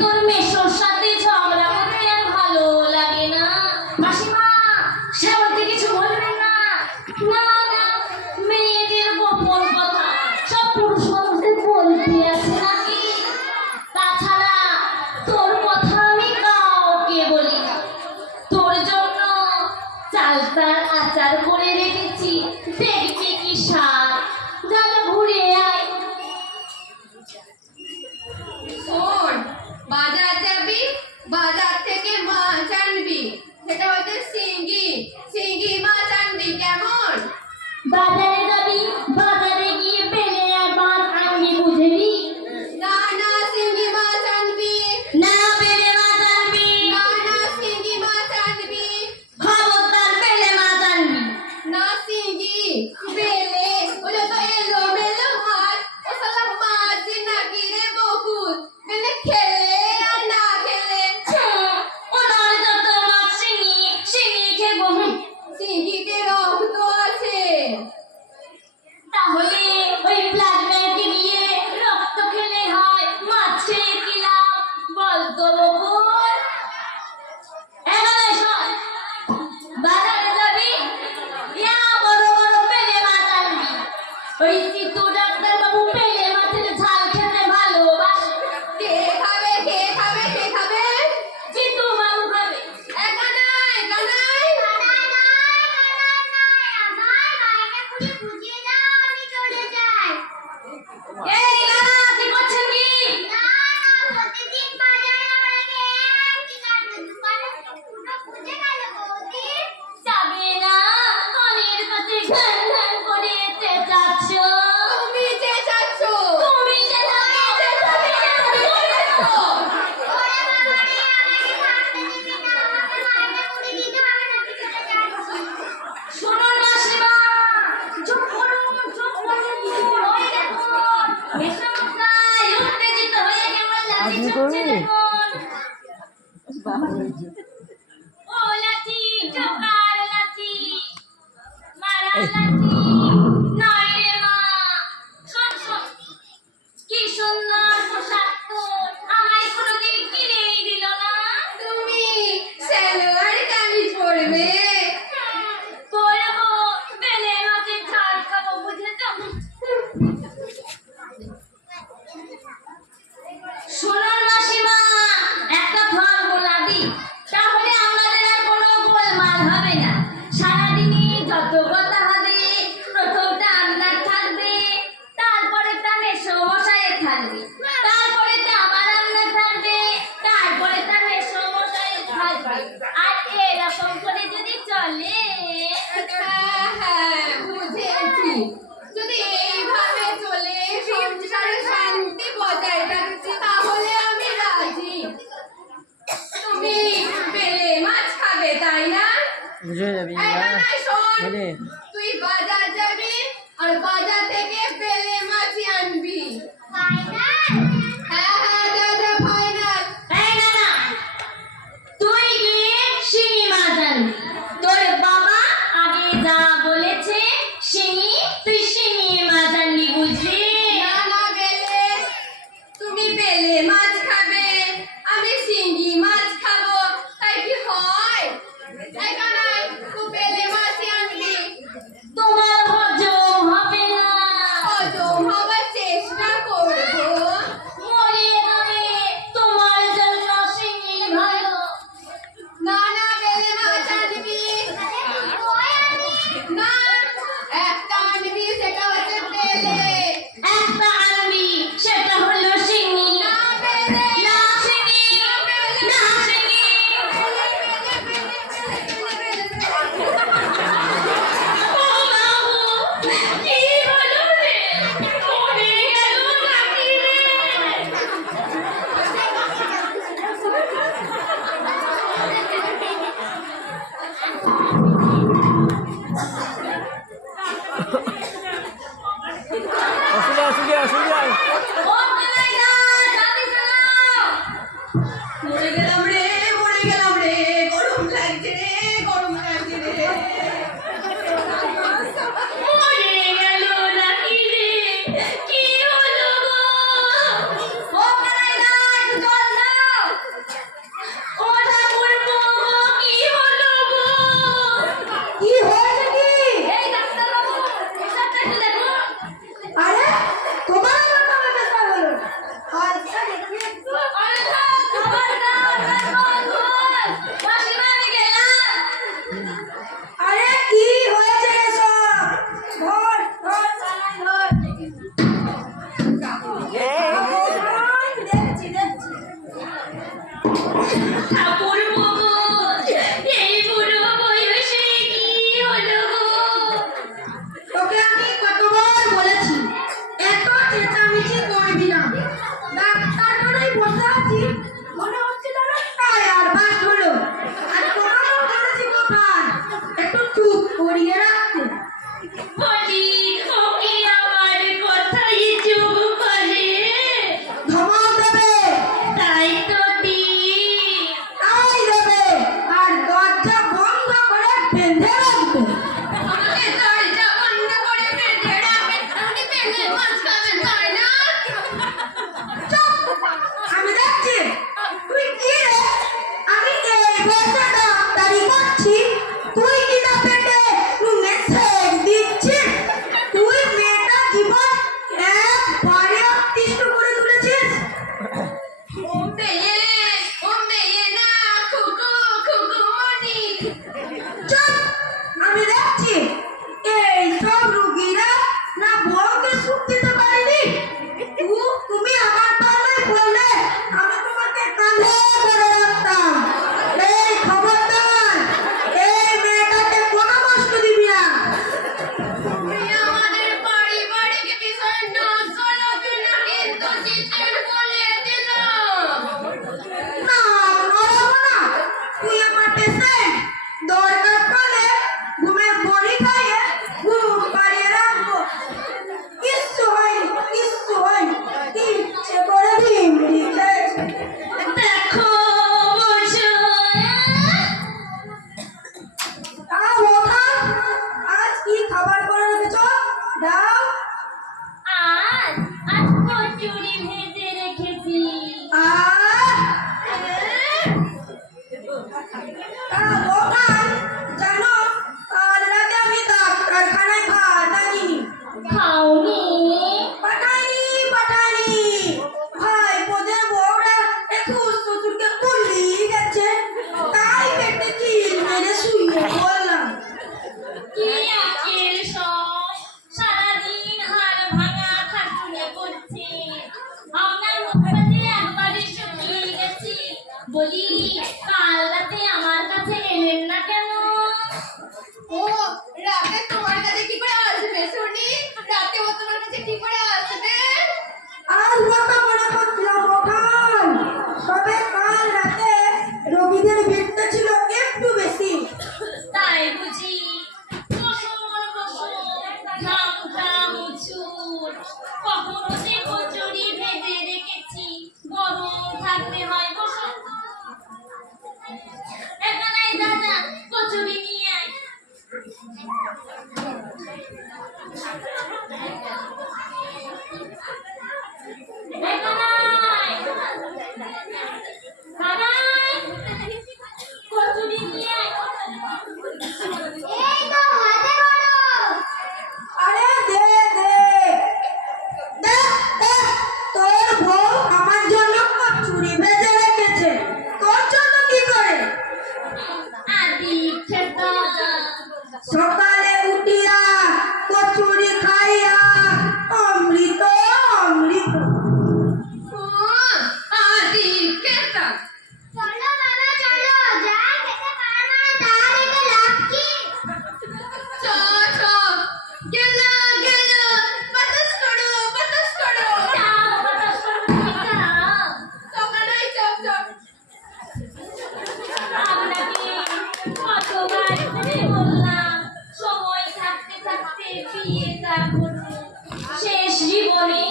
তোর মেশোর সাথে ঝগড়া করতে আর ভালো লাগে না। মাসিমা, সে বলতে কিছু বলবেন না। না না, মেয়েদের গোপন কথা সব পুরুষ মানুষদের বলতে আছে নাকি? তাছাড়া তোর কথা আমি কাউকে বলি না। তোর জন্য চালতার আচার করে রেখেছি, দেখবি কি স্বাদ। দাদা ঘুরে আয়। শোন, বাজার যাবি, বাজার থেকে মাছ আনবি, সেটা হচ্ছে শিঙ্গি মাছ আনবি, কেমন? বাজারে যাবি, বাজারে গিয়ে পেলে আর মাছ আনবি, বুঝলি? না না, শিঙ্গি মাছ আনবি। না, পেলে মাছ আনবি। না না, শিঙ্গি মাছ আনবি। খবরদার, পেলে মাছ আনবি। না, শিঙ্গি বেলে, ওটা তো এলোমেলো মাছ। ও শালা মাছই নাকি রে বকুল, বেলে খেলে আর না খেলে। ওনার যত মাছ শিঙি, শিঙি খেবো। শিঙ্গিতে রক্ত আছে। তাহলে ওই ব্লাড ব্যাংকে গিয়ে রক্ত খেলে হয়, মাছ খেয়ে কি লাভ বলতো বকুল? এখানে শোন, বাজারে যাবি, ইয়া বড় বড় পেলে মাছ আনবি। ওই চিতু ডাক্তার বাবু পেলে মাছের ঝাল খেতে ভালোবাসে। কে খাবে কে খাবে কে খাবে? চিতু বাবু খাবে। কানাই কানাই এই নানা, কি করছেন কি? যাবে না, কনের কাছে ঘ্যান ঘ্যান করে চেঁচাচ্ছ। তুমি চেঁচাচ্ছ। তুমি শুনুন মাসিমা, চুপ করুন, চুপ করুন। ওই দেখুন, মেসমশাই উত্তেজিত হয়ে কেমন লাঠি ছুঁড়ছে দেখুন। ও লাঠি, ঠোকার লাঠি, মারার লাঠি। নয় রে মা, শোন শোন, কি সুন্দর পোশাক তোর, আমায় কোনোদিন কিনেই দিল না। তুমি সালোয়ার কামিজ পরবে। পরবো, বেলে মাছের ঝাল খাবো, বুঝেছ? শুনুন মাসিমা, একটা ফর্মুলা দিই, তাহলে আমাদের আর কোনো গোলমাল হবে না। সারাদিনই যত কথা হবে, প্রথমটা আপনার থাকবে, তারপরেটা মেসোমশাইয়ের থাকবে, তারপরেটা আমার আপনার থাকবে, তারপরেটা মেসোমশাইয়ের থাকবে। আর এরকম করে যদি চলে, হ্যাঁ হ্যাঁ, বুঝেছি। যদি এইভাবে চলে সংসারে শান্তি বজায় রাখছি, তাহলে আমি রাজি। তুমি বেলে মাছ খাবে তাই না? বুঝে যাবি এই কানাই শোন, বুঝে তুই বাজার যাবি আর বাজার থেকে বেলে মাছই আনবি। হ্যাঁ হ্যাঁ, যা যা, ফাইনাল। এই না না, তুই গিয়ে শিঙি মাছ আনবি। তোর বাবা আগে যা বলেছে, শিঙি, তুই শিঙি মাছ আনবি, বুঝলি? না না বেলে, তুমি বেলে মাছ খাবে, আমি শিঙ্গি মাছ খাবো, তাই কি হয়? এই কানাই, তুই বেলে মাছই আনবি। তোমার হজম হবে না। ঠাকুর বাবু, এই বুড়ো বয়সে কি হলো গো? তোকে আমি কতবার বলেছি এত চেঁচামেচি করবি না। ডাক্তার খানায় বসে আছি, মনে হচ্ছে যেন টায়ার বাস্ট হলো। আর তোমারও বলেছি কোথায় একটু চুপ করিয়ে রাখতে। বলি ও কি আমার কথাই চুপ করে? ধমক দেবে, তাই তো দি। তাই দেবে, আর দরজা বন্ধ করে বেঁধে রাখবে। আমাকে দরজা বন্ধ করে বেঁধে রাখবেন, আপনি বেঁধে মাছ খাবেন তাই না? চুপ! আমি দেখছি তুই কি রে? আমি এই বসে ডাক্তারি করছি, তুই কি না পেটে মেসেজ দিচ্ছিস? তুই মেয়েটার জীবন একবারে অতিষ্ঠ করে তুলেছিস। ও মেয়ে না, খুকু খুকুমনি। চুপ! আমি দেখছি এই সব রুগীরা না বউকে সুখ দিতে পারেনি। তুমি আমার পাল্লায় বললে আমি তোমাকে কাঁধে করে রাখতাম। এই খবরদার, এই মেয়েটাকে কোনো কষ্ট দিবি না। তুমি আমাদের পারিবারিক বিষয় না চলাবে না, কিন্তু চিঠির বলে দিলাম। না, নড়বো না। তুই আমার পেশেন্ট, দরকার পড়লে ঘুমের বড়ি খাইয়ে ঘুম পাড়িয়ে রাখবো। কিচ্ছু হয়নি, কিচ্ছু হয়নি। ইচ্ছে করে ভিমড়ি খেয়েছে। দেখো বোঝো, দাও ওঠা, আজ কি খাবার করে রেখেছো? দাও। আজ আজ কচুরি ভেজে রেখেছি। জানো কাল রাতে আমি ডাক্তারখানায় ভাত আনিনি। খাওনি? পাঠাইনি। ভাই পোদের বউরা একটু শ্বশুরকে তুললি গেছে, তাই পেটে কিল মেরে শুয়ে বললাম। কি আজকের সব সারাদিন হাড় ভাঙা খাটুনি করছে। আপনার মুখটাতে একবারে শুকিয়ে গেছি। বলি কাল রাতে আমার কাছে এলেন না কেন? ও রাতে তোমার কাছে কি করে আসবে শুনি? রাতে ও তোমার কাছে কি করে আসবে? আর কথা মনে করছিলাম ওখান, তবে কাল রাতে রোগীদের ভিড়টা ছিল একটু বেশি। তাই বুঝি? বসুন বসুন, ঘামটা মুছুন। কখনো যে কচুরি ভেজে রেখেছি, গরম থাকতে হয়। বসুন। এখানে দাদা কচুরি নিয়ে আয়। কচুরি নিয়ে আয়। এই তো হাতে বড়। আরে দে দে দে দে, তোর বউ আমার জন্য কচুরি ভেজে রেখেছে, তোর জন্য কি করে? আদি খেতা সকালে উঠিয়া কচুরি খাইয়া অমৃত অমৃত। আদি কেতা। চলো বাবা চলো, যা খেতে পারো না তা রেখে লাভ কি? চ চ, গেল গেল, বাতাস করো বাতাস করো। যাও বাতাস করো, যাও। তোমরা নাই চপ চপ। আপনাকে কতবার করে বললাম, সময় থাকতে থাকতে বিয়েটা করুন। শেষ জীবনে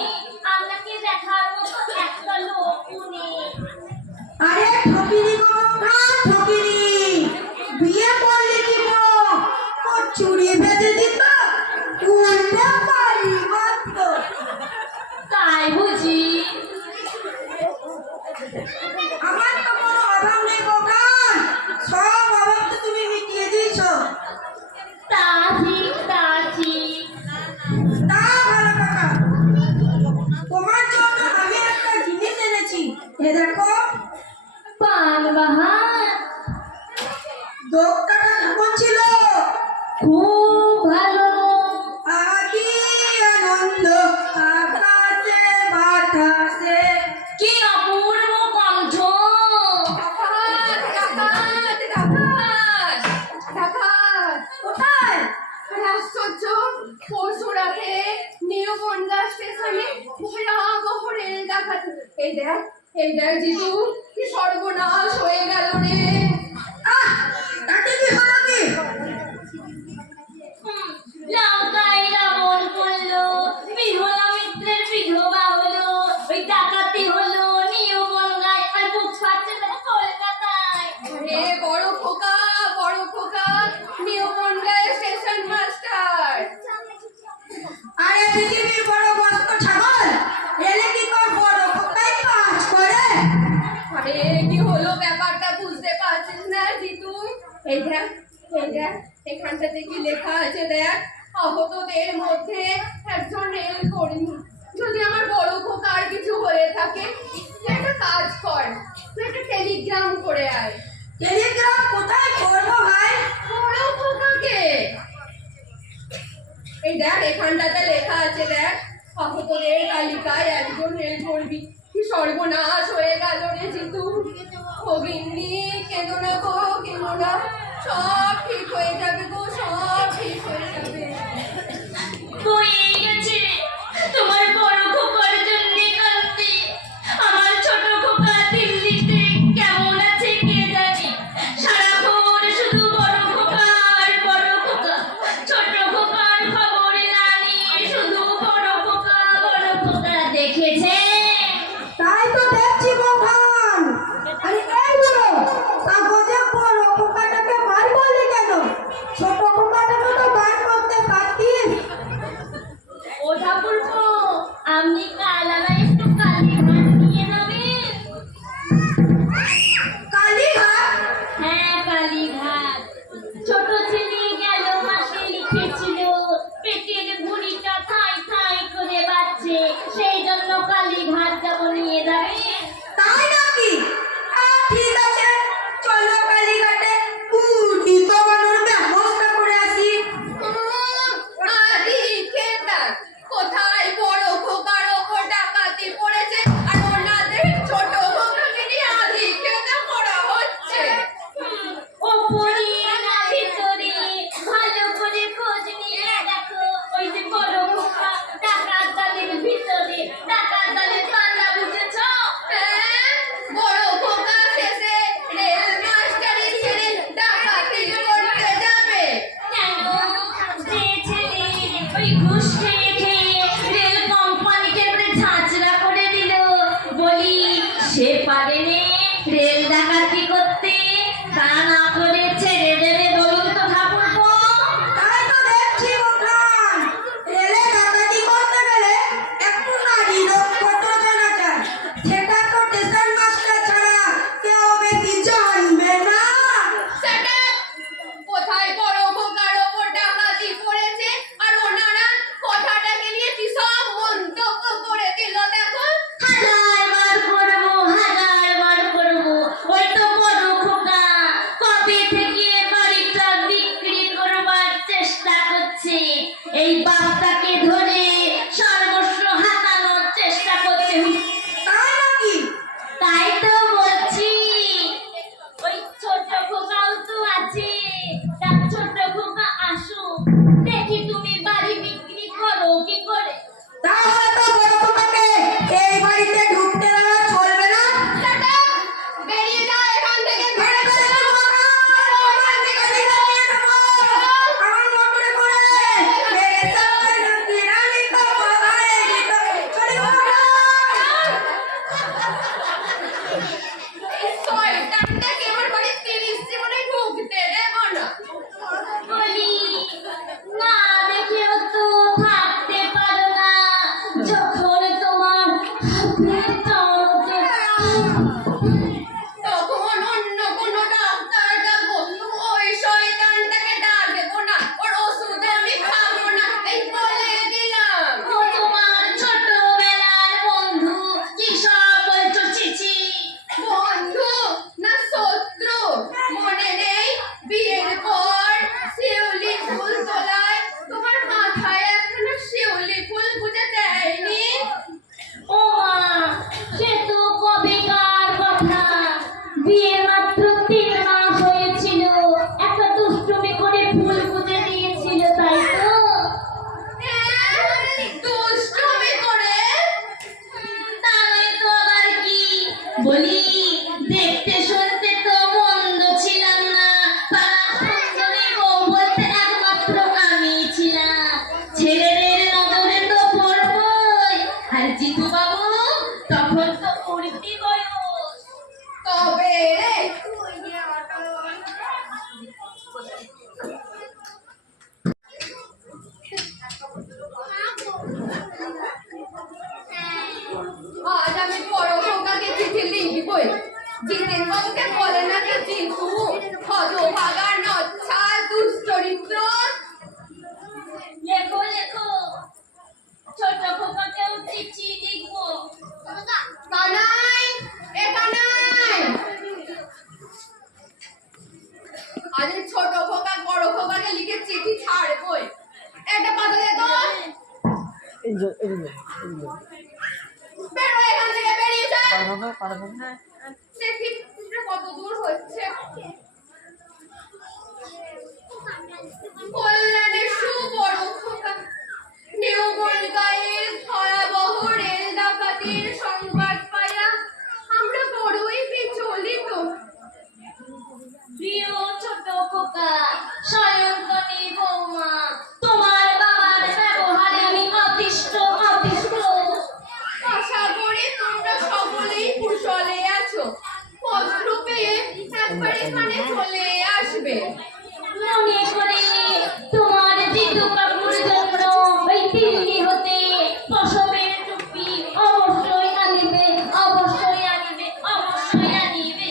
আপনাকে দেখার মতো একটা লোকও নেই। আরে ঠকিনি গো খান ঠকিনি, বিয়ে করলে কি গো কচুরি ভেজে দিত, উল্টে পারি মাত্র। তাই বুঝি? আমার তো কোনো অভাব নেই গো খান, সব অভাব তো তুমি মিটিয়ে দিয়েছো। তা ঠিক তা ঠিক। তা ভালো কথা, তোমার জন্য আমি একটা জিনিস এনেছি, এ দেখো। পান বাহার দোকানটা কেমন ছিল? খুব ভালো। আদি আনন্দ আকাশে বাতাসে। কি অপূর্ব কণ্ঠ। কি সর্বনাশ হয়ে গেল রে। আহ, তাতে কি হলো কি? লঙ্কায় রাবণ করলো, বিহলা মিত্রের বিধবা হলো, ওই ডাকাতি হলো নিউ গঙ্গায়, আর বুক ফাটছে দেখো কলকাতায়। হে বড় খোকা, বড় খোকা, নিউ বনগাঁয় স্টেশন মাস্টার। আরে পৃথিবীর বড় বস্ত ছাগল, রেলে কি তোর বড় খোকাই কাজ করে? আরে কি হলো ব্যাপারটা বুঝতে পারছিস না জিতু? এই দেখ, এখানটাতে কি লেখা আছে দেখ, আহতদের মধ্যে একজন রেল কর্মী। যদি আমার বড় খোকার কিছু হয়ে থাকে, তুই একটা কাজ কর, তুই একটা টেলিগ্রাম করে আয়। টেলিগ্রাম কোথায় করবো ভাই? বড় খোকাকে। এই দেখ এখানটাতে লেখা আছে দেখ, আহতদের তালিকায় একজন রেল কর্মী। কি সর্বনাশ হয়ে গেল রে জিতু। ও গিন্নি, কেঁদো না গো, কেঁদো না, সব ঠিক হয়ে যাবে গো, সব ঠিক হয়ে যাবে। বয়ে গেছে তোমার বড় খোকার জন্যে কাঁদতে। আমার ছোট খোকা দিল্লিতে কেমন আছে কে জানে, সারাক্ষণ শুধু বড় খোকা আর বড় খোকা, ছোট খোকার খবর না নিয়ে শুধু বড় খোকা দেখেছে। তাই তো দেখছি বোখান। আরে এই বলো, কাগজে বড় খোকাটাকে বার করলি কেন? ছোট খোকাটাকে তো বার করতে পারতিস। ও ঠাকুরপো, আপনি কাল আমার একটু কালীঘাট নিয়ে যাবেন? কালীঘাট? হ্যাঁ, কালীঘাট। ছোট ছেলে গেল মাসে লিখেছিল পেটের ভুঁড়িটা থাই থাই করে বাজছে, সেই জন্য কালীঘাট যাব, নিয়ে যাবে? তাই নাকি? ঠিক আছে, চলো কালীঘাটে পুরি বানানোর ব্যবস্থা করে আসি। আদি খেতা, কোথায় বড় খোকার ওপর ডাকাতি পড়েছে আর ওনাদের ছোট খোকাকে নিয়ে আদি খেতা করা হচ্ছে। ওপরে না ভিতরে ভালো করে খোঁজ নিয়ে দেখো, ওই যে বড় খোকা ডাকাত দলের ভিতরে, ডাকাত দলের পাল্লা বুঝেছ? হ্যাঁ, বড় খোকা শেষে রেল মাস্টারি ছেড়ে ডাকাতি করতে যাবে। কেন? যে ছেলে ওই ঘুষ খেয়ে খেয়ে রেল কোম্পানিকে পুরো ঝাঁঝরা করে দিল, বলি সে পারেনি রেল ডাকাতি করতে, তা না করে ছেড়ে দেবে বলুন তো ঠাকুরপো? তাই তো দেখছি বোখান, রেলে ডাকাতি করতে গেলে একটু নারী দক্ষতা জানা যায়। সেটা তো স্টেশন মাস্টার ছাড়া কেউ বেশি জানবে না। Shut up! কোথায় বড় খোকার ওপর ডাকাতি পড়েছে আর ওনারা কথাটাকে নিয়ে কি সব মন্তব্য করে দিল দেখো। হাজারবার করবো, হাজারবার করবো, ওই তো বড় খোকা কবে থেকে বাড়িটা বিক্রি করবার চেষ্টা করছে, এই বাপটাকে ধরে সর্বস্ব হাতানোর চেষ্টা করছে। তাই নাকি? তাই তো বলছি, ওই ছোট খোকাও তো আছে, তা ছোট খোকা আসো, দেখি তুমি বাড়ি বিক্রি করো কি করে। তাহলে তো বড় খোকাকে এই বাড়িতে ঢুকতে দেওয়া চলবে না। Shut up! বেরিয়ে যাও এখান থেকে, বেড়ে বেরিয়ে বেড়ে যাও। যাবো, ওখান থেকে বেরিয়ে যাবো। আমার মোটরে করে মেরে সামনে নাকি রানী তো পালায়ে গেল। চলে বোখান। এই শয়তানটাকে আমার বাড়ি 30 জীবনে ঢুকতে দেব না। বলি না দেখেও তো থাকতে পারো না, যখন তোমার হাতে চলতে তখন অন্য কোনো ডাক্তার ডাকবো, ওই শয়তানটাকে ডাকবো না, ওর ওষুধ আমি খাবো না, এই বলে দিলাম। ও তোমার ছোটবেলার বন্ধু, কি সব বলছো চিচি? বন্ধু না শত্রু মনে নেই? বিয়ের পর শিউলি ফুল তোলায় তোমার মাথায় একখানা শিউলি ফুল গুজে দেয়নি? ও মা, সে তো কবেকার কথা, বিয়ে মাত্র 3 মাস হয়েছিল, একটা দুষ্টুমি করে ফুল গুজে দিয়েছিল, তাই তো? দুষ্টুমি করে? তা নয় তো আবার কি? বলি দেখতে শুনতে তো মন্দ ছিলাম না, পাড়া সুন্দরী বউ বলতে একমাত্র আমি ছিলাম। ছেলেদের নজরে তো পড়বই, আর জিতু বাবু তখন তো উঠতি বয়স। তবে রে আজ আমি বড় খোকাকে চিঠি লিখবই। জিতেন বাবুকে বলে নাকি জিতু হতভাগা নচ্ছা দুশ্চরিত্র। লেখো লেখো, ছোট খোকাকেও চিঠি লিখবো। কানাই এ কানাই, আজ এই ছোট খোকা বড় খোকাকে লিখে চিঠি ছাড়বই। একটা পাতা দে তো। বেরো এখান থেকে, বেরিয়ে যা। দেখি এটা কত দূর হচ্ছে। কল্যাণের সুবড় খোকা নেউগল গায়ের ভয়াবহ রেল ডাকাতির সংবাদ পাইয়া আমরা বড়ই বিচলিত। প্রিয় ছোট খোকা, সায়ন্তনী বৌমা, তোমার বাবার ব্যবহারে আমি অতিষ্ঠ। আশা করি তোমরা সকলেই কুশলে আছো। পত্র পেয়ে একবার এখানে চলে আসবে। মনে করে তোমার জিতু কাকুর জন্য ওই দিল্লি হতে পশমের টুপি অবশ্যই আনিবে, অবশ্যই আনিবে, অবশ্যই আনিবে।